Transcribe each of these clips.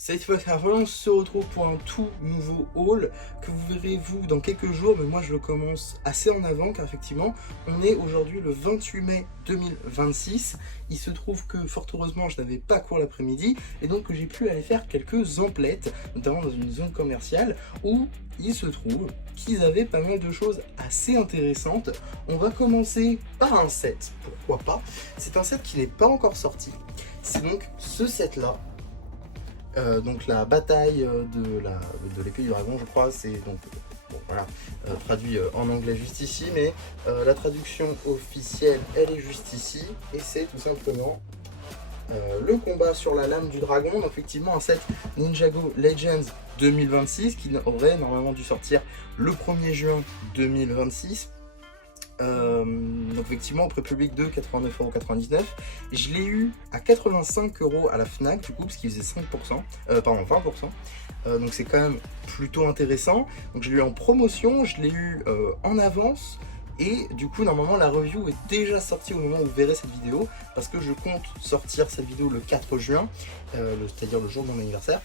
Cette fois, on se retrouve pour un tout nouveau haul que vous verrez vous dans quelques jours, mais moi je le commence assez en avant car effectivement on est aujourd'hui le 28 mai 2026. Il se trouve que fort heureusement je n'avais pas cours l'après-midi et donc que j'ai pu aller faire quelques emplettes, notamment dans une zone commerciale où il se trouve qu'ils avaient pas mal de choses assez intéressantes. On va commencer par un set, pourquoi pas. C'est un set qui n'est pas encore sorti, c'est donc ce set là. Donc la bataille de l'épée du dragon, je crois, c'est donc bon, voilà, traduit en anglais juste ici, mais la traduction officielle, elle est juste ici, et c'est tout simplement le combat sur la lame du dragon. Donc effectivement un set Ninjago Legends 2026 qui aurait normalement dû sortir le 1er juin 2026. Donc effectivement au prix public de 89,99 €. Je l'ai eu à 85 € à la Fnac du coup parce qu'il faisait 5%, pardon 20%. Donc c'est quand même plutôt intéressant. Donc je l'ai eu en promotion, je l'ai eu en avance. Et du coup normalement la review est déjà sortie au moment où vous verrez cette vidéo, parce que je compte sortir cette vidéo le 4 juin, c'est-à-dire le jour de mon anniversaire.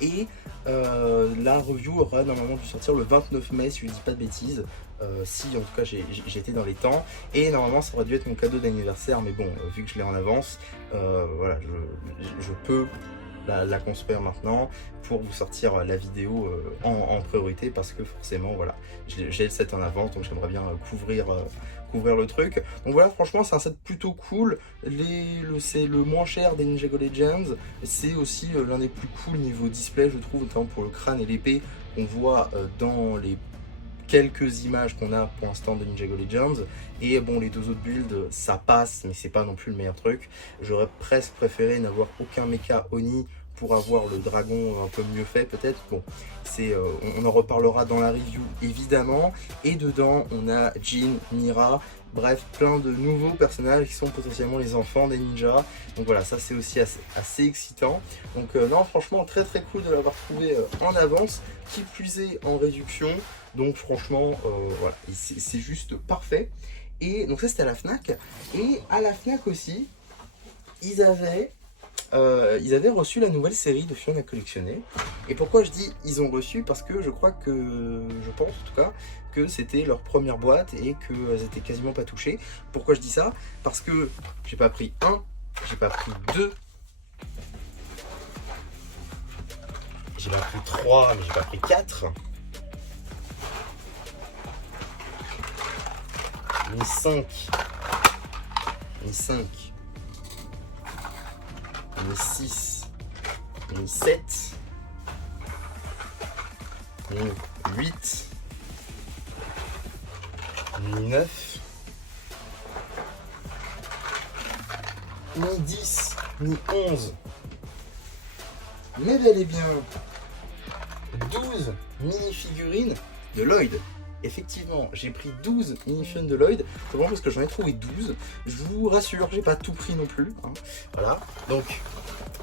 Et la review aura normalement dû sortir le 29 mai si je dis pas de bêtises, si en tout cas j'étais dans les temps, et normalement ça aurait dû être mon cadeau d'anniversaire, mais bon vu que je l'ai en avance, voilà, je peux la construire maintenant pour vous sortir la vidéo en priorité, parce que forcément voilà, j'ai le set en avance, donc j'aimerais bien couvrir le truc. Donc voilà, franchement c'est un set plutôt cool. C'est le moins cher des Ninjago Legends, c'est aussi l'un des plus cool niveau display je trouve, notamment pour le crâne et l'épée qu'on voit dans les quelques images qu'on a pour l'instant de Ninjago Legends. Et bon, les deux autres builds ça passe, mais c'est pas non plus le meilleur truc. J'aurais presque préféré n'avoir aucun mecha Oni pour avoir le dragon un peu mieux fait peut-être. Bon, on en reparlera dans la review évidemment. Et dedans on a Jin, Mira, bref plein de nouveaux personnages qui sont potentiellement les enfants des ninjas. Donc voilà, ça c'est aussi assez excitant. Donc non, franchement très très cool de l'avoir trouvé en avance, qui plus est en réduction. Donc franchement voilà, c'est juste parfait. Et donc ça c'était à la Fnac. Et à la Fnac aussi ils avaient reçu la nouvelle série de Fion à collectionner. Et pourquoi je dis ils ont reçu? Parce que je crois que, je pense en tout cas, que c'était leur première boîte et qu'elles étaient quasiment pas touchées. Pourquoi je dis ça? Parce que j'ai pas pris un, j'ai pas pris deux, j'ai pas pris trois, mais j'ai pas pris quatre, ni cinq, ni cinq, ni 6, ni 7, ni 8, ni 9, ni 10, ni 11, mais bel et bien 12 mini-figurines de Lloyd. Effectivement, j'ai pris 12 mini-figurines de Lloyd, simplement parce que j'en ai trouvé 12. Je vous rassure, j'ai pas tout pris non plus, hein. Voilà, donc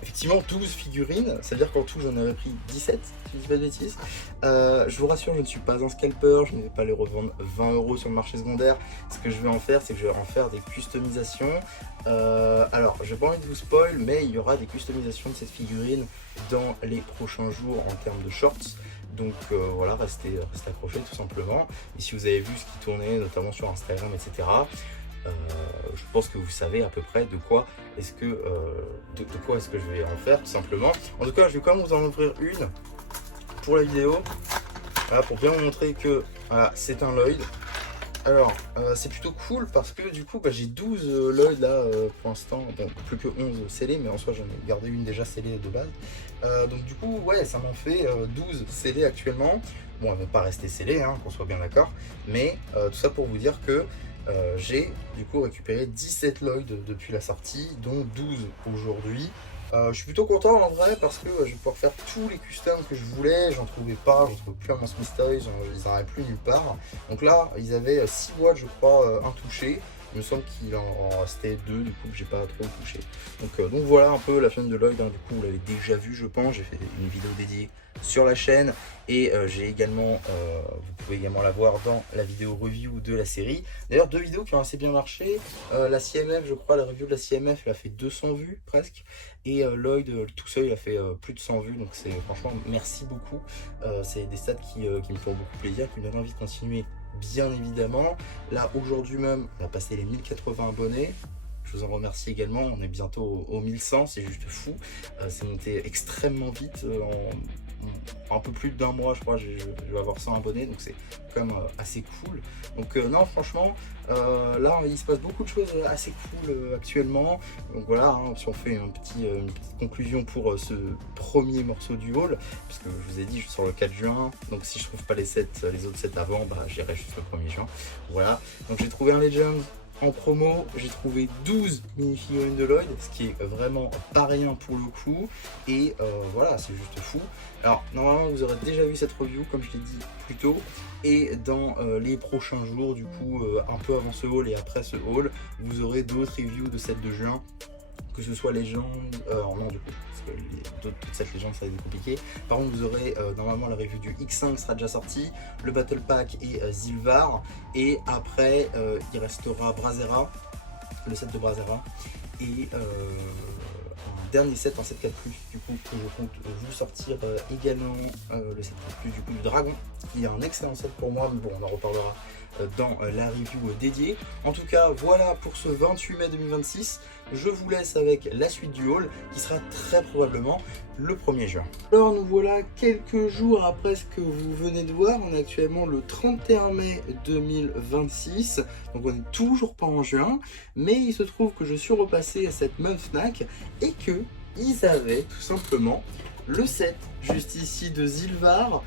effectivement 12 figurines, c'est-à-dire qu'en tout j'en avais pris 17, si je dis pas de bêtises. Je vous rassure, je ne suis pas un scalper, je ne vais pas les revendre 20 € sur le marché secondaire. Ce que je vais en faire, c'est que je vais en faire des customisations. Alors, j'ai pas envie de vous spoil, mais il y aura des customisations de cette figurine dans les prochains jours en termes de shorts. Donc voilà, restez accrochés tout simplement. Et si vous avez vu ce qui tournait, notamment sur Instagram, etc., je pense que vous savez à peu près de quoi est-ce que je vais en faire tout simplement. En tout cas, je vais quand même vous en ouvrir une pour la vidéo, voilà, pour bien vous montrer que voilà, c'est un Lloyd. Alors c'est plutôt cool parce que du coup j'ai 12 Lloyd là pour l'instant, bon, plus que 11 scellés, mais en soi j'en ai gardé une déjà scellée de base. Donc du coup ouais, ça m'en fait 12 scellés actuellement. Bon, elles vont pas rester scellées, hein, qu'on soit bien d'accord, mais tout ça pour vous dire que j'ai du coup récupéré 17 Lloyd depuis la sortie, dont 12 aujourd'hui. Je suis plutôt content en vrai parce que je vais pouvoir faire tous les customs que je voulais. J'en trouvais pas, j'en trouvais plus à Smith Toys, ils en avaient plus nulle part. Donc là, ils avaient 6 watts je crois intouchés. Il me semble qu'il en restait 2 du coup que j'ai pas trop touché. Donc voilà un peu la chaîne de Lloyd, hein. Du coup vous l'avez déjà vu je pense, j'ai fait une vidéo dédiée sur la chaîne et j'ai également, vous pouvez également la voir dans la vidéo review de la série. D'ailleurs 2 vidéos qui ont assez bien marché, la CMF je crois, la review de la CMF elle a fait 200 vues presque et Lloyd tout seul il a fait plus de 100 vues, donc c'est franchement merci beaucoup. C'est des stats qui me font beaucoup plaisir, qui me donnent envie de continuer bien évidemment. Là aujourd'hui même on a passé les 1080 abonnés. Je vous en remercie également, on est bientôt au 1100, c'est juste fou. C'est monté extrêmement vite, en un peu plus d'un mois je crois, je vais avoir 100 abonnés, donc c'est quand même assez cool. Donc non franchement, là il se passe beaucoup de choses assez cool actuellement. Donc voilà, hein, si on fait une petite conclusion pour ce premier morceau du haul, parce que je vous ai dit je sors le 4 juin, donc si je trouve pas les autres sets d'avant, bah j'irai juste le 1er juin. Voilà, donc j'ai trouvé un Legend en promo, j'ai trouvé 12 mini-figurines de Lloyd, ce qui est vraiment pas rien pour le coup, et voilà, c'est juste fou. Alors normalement vous aurez déjà vu cette review comme je l'ai dit plus tôt, et dans les prochains jours du coup, un peu avant ce haul et après ce haul, vous aurez d'autres reviews de cette de juin, que ce soit légende, non du coup, parce que toute cette légende ça va être compliqué. Par contre vous aurez normalement la review du X5 sera déjà sorti, le Battle Pack et Zilvar, et après il restera Brazzera, le set de Brazzera, et un dernier set, un set 4+, du coup que je compte vous sortir également, le set 4+, du coup du Dragon, qui est un excellent set pour moi, mais bon on en reparlera dans la review dédiée. En tout cas voilà pour ce 28 mai 2026, je vous laisse avec la suite du haul qui sera très probablement le 1er juin. Alors nous voilà quelques jours après ce que vous venez de voir, on est actuellement le 31 mai 2026, donc on n'est toujours pas en juin, mais il se trouve que je suis repassé à cette même Fnac et que ils avaient tout simplement le set juste ici de Zilvar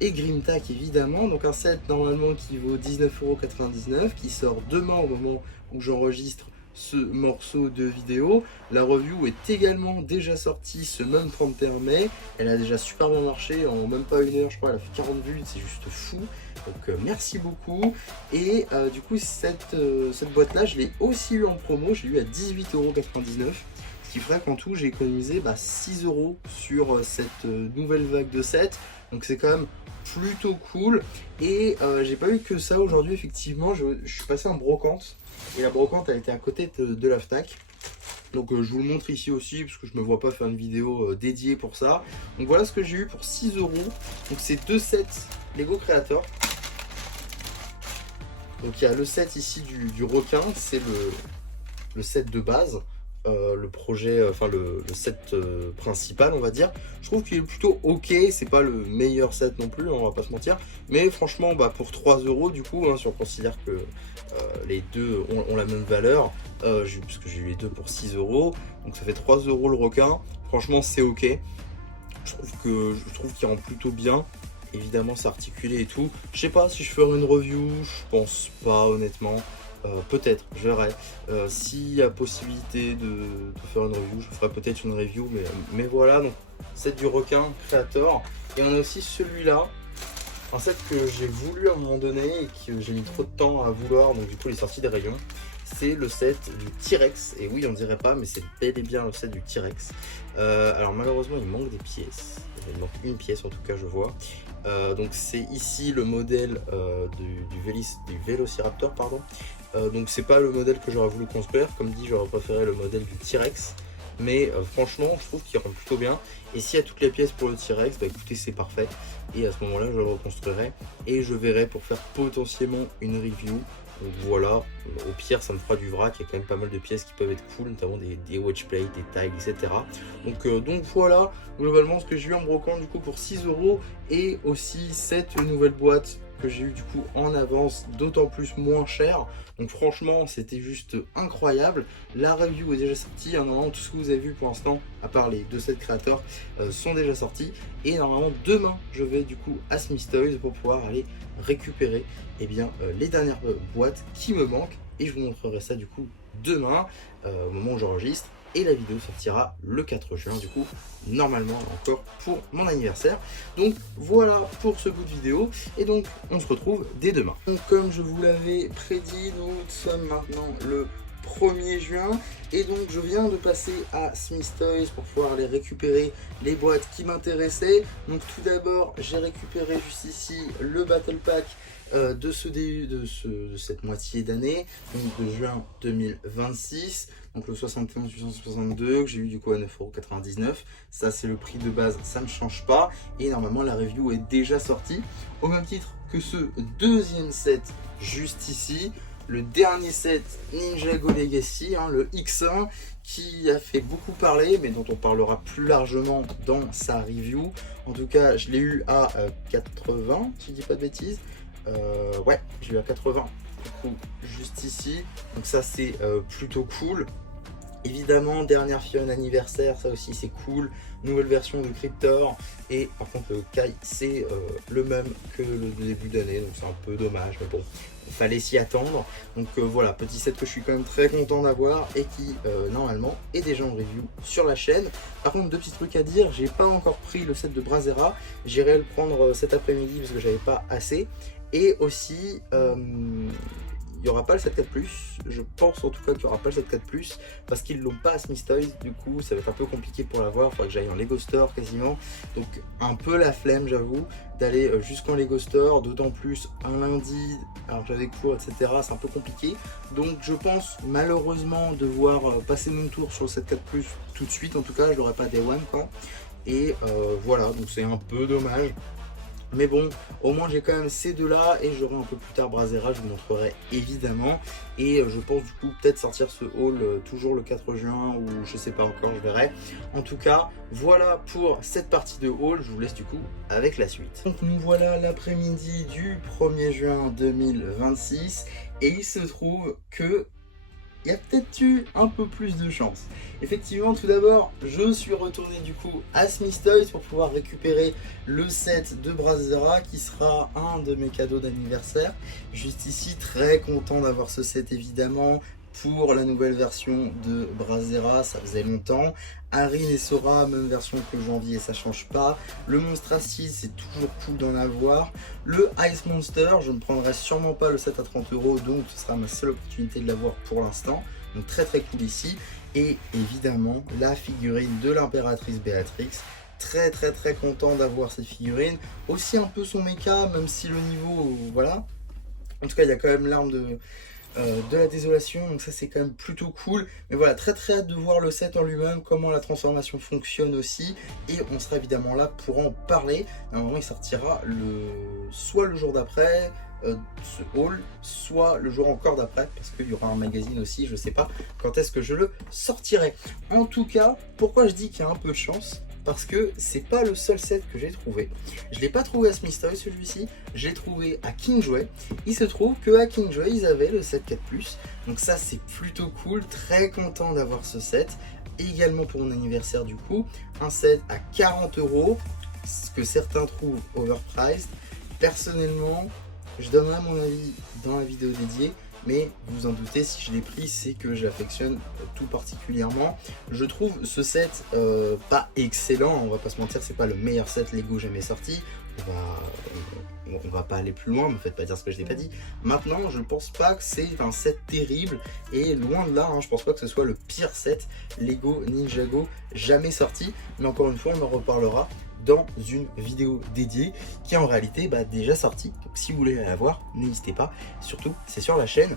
et Grimtack évidemment, donc un set normalement qui vaut 19,99 €, qui sort demain au moment où j'enregistre ce morceau de vidéo. La review est également déjà sortie ce même 31 mai, elle a déjà super bien marché, en même pas une heure je crois elle a fait 40 vues, c'est juste fou, donc merci beaucoup. Et du coup cette boîte là je l'ai aussi eu en promo, je l'ai eu à 18,99 €, ce qui ferait qu'en tout j'ai économisé 6 € sur cette nouvelle vague de 7, donc c'est quand même plutôt cool. Et j'ai pas eu que ça aujourd'hui, effectivement je suis passé en brocante, et la brocante elle était à côté de la Fnac, donc je vous le montre ici aussi parce que je me vois pas faire une vidéo dédiée pour ça. Donc voilà ce que j'ai eu pour 6 €, donc c'est 2 sets Lego Creator. Donc il y a le set ici du requin, c'est le set de base, le projet, enfin le set principal on va dire. Je trouve qu'il est plutôt ok, c'est pas le meilleur set non plus, on va pas se mentir, mais franchement pour 3 € du coup, hein, si on considère que les deux ont la même valeur, parce que j'ai eu les deux pour 6 €, donc ça fait 3 € le requin, franchement c'est ok. Je trouve qu'il rend plutôt bien. Évidemment c'est articulé et tout, je sais pas si je ferai une review, je pense pas honnêtement. Peut-être, je verrai. S'il y a possibilité de faire une review, je ferai peut-être une review, mais voilà, donc set du requin Creator. Et on a aussi celui-là, un set que j'ai voulu à un moment donné et que j'ai mis trop de temps à vouloir, donc du coup il est sorti des rayons. C'est le set du T-Rex, et oui on dirait pas, mais c'est bel et bien le set du T-Rex. Alors malheureusement il manque des pièces, il manque une pièce en tout cas je vois. Donc c'est ici le modèle du Vélociraptor, pardon. Donc c'est pas le modèle que j'aurais voulu construire, comme dit j'aurais préféré le modèle du T-Rex, mais franchement je trouve qu'il rend plutôt bien. Et s'il y a toutes les pièces pour le T-Rex, écoutez c'est parfait, et à ce moment là je le reconstruirai et je verrai pour faire potentiellement une review. Donc voilà, au pire ça me fera du vrac, il y a quand même pas mal de pièces qui peuvent être cool, notamment des wedge plates, des tags, etc. Donc voilà, globalement ce que j'ai eu en brocante du coup pour 6 €, et aussi cette nouvelle boîte que j'ai eu du coup en avance, d'autant plus moins cher. Donc franchement c'était juste incroyable. La review est déjà sortie, hein, normalement tout ce que vous avez vu pour l'instant, à part les 2 sets créateurs, sont déjà sortis. Et normalement demain je vais du coup à Smith Toys pour pouvoir aller récupérer les dernières boîtes qui me manquent, et je vous montrerai ça du coup demain, au moment où j'enregistre. Et la vidéo sortira le 4 juin, du coup, normalement encore pour mon anniversaire. Donc voilà pour ce bout de vidéo. Et donc, on se retrouve dès demain. Donc comme je vous l'avais prédit, nous sommes maintenant le 1er juin. Et donc, je viens de passer à Smith Toys pour pouvoir aller récupérer les boîtes qui m'intéressaient. Donc tout d'abord, j'ai récupéré juste ici le Battle Pack de cette moitié d'année, donc de juin 2026, donc le 71 862 que j'ai eu du coup à 9,99 €. Ça c'est le prix de base, ça ne change pas, et normalement la review est déjà sortie, au même titre que ce deuxième set juste ici, le dernier set Ninjago Legacy, le X1, qui a fait beaucoup parler, mais dont on parlera plus largement dans sa review. En tout cas, je l'ai eu à 80, si je dis pas de bêtises. Ouais, je l'ai eu à 80, du coup, juste ici. Donc ça, c'est plutôt cool. Évidemment, dernière Fion anniversaire, ça aussi c'est cool. Nouvelle version de Cryptor. Et par contre, le Kai, c'est le même que le début d'année. Donc c'est un peu dommage, mais bon, il fallait s'y attendre. Donc voilà, petit set que je suis quand même très content d'avoir et qui, normalement, est déjà en review sur la chaîne. Par contre, deux petits trucs à dire. J'ai pas encore pris le set de Brazera. J'irai le prendre cet après-midi parce que j'avais pas assez. Et aussi, il n'y aura pas le 7.4+, je pense en tout cas qu'il n'y aura pas le 7.4+, parce qu'ils l'ont pas à Smith Toys, du coup ça va être un peu compliqué pour l'avoir, il faudrait que j'aille en Lego Store quasiment, donc un peu la flemme j'avoue, d'aller jusqu'en Lego Store, d'autant plus un lundi, alors que j'avais cours etc, c'est un peu compliqué, donc je pense malheureusement devoir passer mon tour sur le 7.4+, tout de suite, en tout cas je l'aurai pas Day One quoi, et voilà, donc c'est un peu dommage. Mais bon, au moins j'ai quand même ces deux là et j'aurai un peu plus tard Brazera, je vous montrerai évidemment. Et je pense du coup peut-être sortir ce haul toujours le 4 juin ou je sais pas encore, je verrai. En tout cas, voilà pour cette partie de haul, je vous laisse du coup avec la suite. Donc nous voilà l'après-midi du 1er juin 2026 et il se trouve que il y a peut-être eu un peu plus de chance. Effectivement, tout d'abord, je suis retourné du coup à Smith Toys pour pouvoir récupérer le set de Brazera qui sera un de mes cadeaux d'anniversaire. Juste ici, très content d'avoir ce set évidemment pour la nouvelle version de Brazera, ça faisait longtemps. Arin et Sora, même version que janvier, ça change pas. Le Monstre Acide, c'est toujours cool d'en avoir. Le Ice Monster, je ne prendrai sûrement pas le set à 30 €, donc ce sera ma seule opportunité de l'avoir pour l'instant. Donc très très cool ici. Et évidemment, la figurine de l'impératrice Béatrix. Très très très content d'avoir cette figurine. Aussi un peu son mecha, même si le niveau, voilà. En tout cas, il y a quand même l'arme de la désolation, donc ça c'est quand même plutôt cool. Mais voilà, très très hâte de voir le set en lui-même, comment la transformation fonctionne aussi, et on sera évidemment là pour en parler. Normalement il sortira soit le jour d'après ce haul, soit le jour encore d'après, parce qu'il y aura un magazine aussi, je sais pas quand est-ce que je le sortirai. En tout cas, pourquoi je dis qu'il y a un peu de chance? Parce que c'est pas le seul set que j'ai trouvé. Je l'ai pas trouvé à Smith Toys celui-ci, je l'ai trouvé à Kingjoy. Il se trouve que à Kingjoy ils avaient le set 4+, donc ça c'est plutôt cool, très content d'avoir ce set. Et également pour mon anniversaire du coup, un set à 40 €, ce que certains trouvent overpriced. Personnellement, je donnerai mon avis dans la vidéo dédiée, mais vous vous en doutez, si je l'ai pris, c'est que j'affectionne tout particulièrement. Je trouve ce set pas excellent, on va pas se mentir, c'est pas le meilleur set Lego jamais sorti. On va pas aller plus loin, me faites pas dire ce que je n'ai pas dit. Maintenant, je pense pas que c'est un set terrible, et loin de là, je pense pas que ce soit le pire set Lego Ninjago jamais sorti, mais encore une fois, on en reparlera dans une vidéo dédiée qui est en réalité déjà sortie. Donc si vous voulez la voir, n'hésitez pas, surtout c'est sur la chaîne.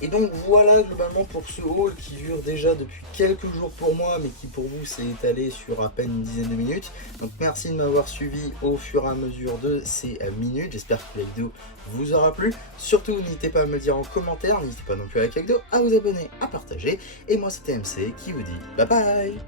Et donc voilà globalement pour ce haul qui dure déjà depuis quelques jours pour moi, mais qui pour vous s'est étalé sur à peine une dizaine de minutes. Donc merci de m'avoir suivi au fur et à mesure de ces minutes, j'espère que la vidéo vous aura plu. Surtout n'hésitez pas à me le dire en commentaire, n'hésitez pas non plus à liker la vidéo, à vous abonner, à partager. Et moi c'était MC qui vous dit bye bye.